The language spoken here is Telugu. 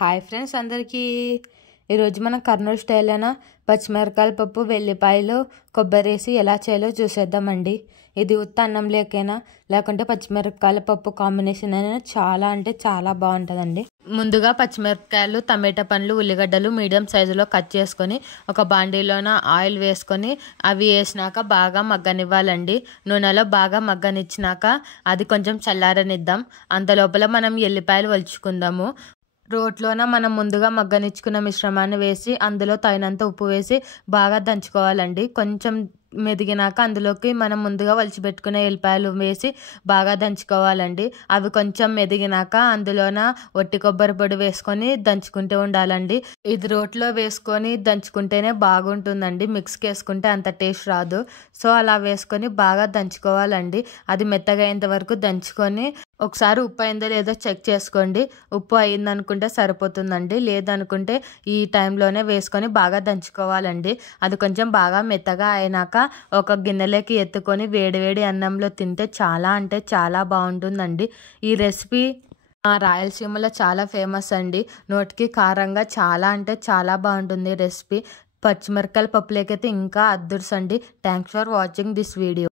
హాయ్ ఫ్రెండ్స్ అందరికీ ఈరోజు మనం కర్నూలు స్టైల్ అయిన పచ్చిమిరపకాయల పప్పు వెల్లిపాయలు కొబ్బరి వేసి ఎలా చేయాలో చూసేద్దామండి. ఇది ఉత్త అన్నం లేకైనా లేకుంటే పచ్చిమిరపకాయల పప్పు కాంబినేషన్ అయినా చాలా అంటే చాలా బాగుంటుందండి. ముందుగా పచ్చిమిరపకాయలు, టమాటా పండ్లు, ఉల్లిగడ్డలు మీడియం సైజులో కట్ చేసుకొని ఒక బాండీలోన ఆయిల్ వేసుకొని అవి వేసినాక బాగా మగ్గనివ్వాలండి. నూనెలో బాగా మగ్గనిచ్చినాక అది కొంచెం చల్లారనిద్దాం. అంతలోపల మనం ఎల్లిపాయలు వలుచుకుందాము. రోట్లోన మనం ముందుగా మగ్గనిచ్చుకున్న మిశ్రమాన్ని వేసి అందులో తగినంత ఉప్పు వేసి బాగా దంచుకోవాలండి. కొంచెం మెదిగినాక అందులోకి మనం ముందుగా వలిచిపెట్టుకునే ఎల్లిపాయలు వేసి బాగా దంచుకోవాలండి. అవి కొంచెం మెదిగినాక అందులోన ఒట్టి కొబ్బరి పొడి వేసుకొని దంచుకుంటూ ఉండాలండి. ఇది రోట్లో వేసుకొని దంచుకుంటేనే బాగుంటుందండి. మిక్స్కి వేసుకుంటే అంత టేస్ట్ రాదు. సో అలా వేసుకొని బాగా దంచుకోవాలండి. అది మెత్తగా అయ్యేంత వరకు దంచుకొని ఒకసారి ఉప్పు అయిందో లేదో చెక్ చేసుకోండి. ఉప్పు అయిందనుకుంటే సరిపోతుందండి. లేదనుకుంటే ఈ టైంలోనే వేసుకొని బాగా దంచుకోవాలండి. అది కొంచెం బాగా మెత్తగా అయినాక ఒక గిన్నెలోకి ఎత్తుకొని వేడివేడి అన్నంలో తింటే చాలా అంటే చాలా బాగుంటుందండి. ఈ రెసిపీ రాయలసీమలో చాలా ఫేమస్ అండి. నోటికి కారంగా చాలా అంటే చాలా బాగుంటుంది రెసిపీ. పచ్చిమిరపకాయల పప్పులేకైతే ఇంకా అద్దుర్సండి. Thanks for watching this video.